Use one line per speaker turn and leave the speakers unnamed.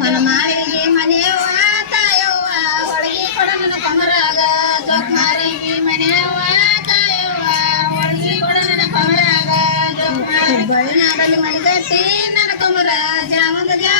ಮನಮಾಳಿಗೆ ಮನೆಯವ ತಾಯವ್ವ ಹೊಳಗಿ ಕೊಡ ನನ್ನ ಕಮರಾಗ ಜೋಕ್ಮಾರಿಗೆ
ಮನೆಯವ
ನಾಡಲ್ಲಿ ಮಣಿಗಟ್ಟಿ ನನ್ನ ಕಮರ ಜಾವಂದ ಜಾವ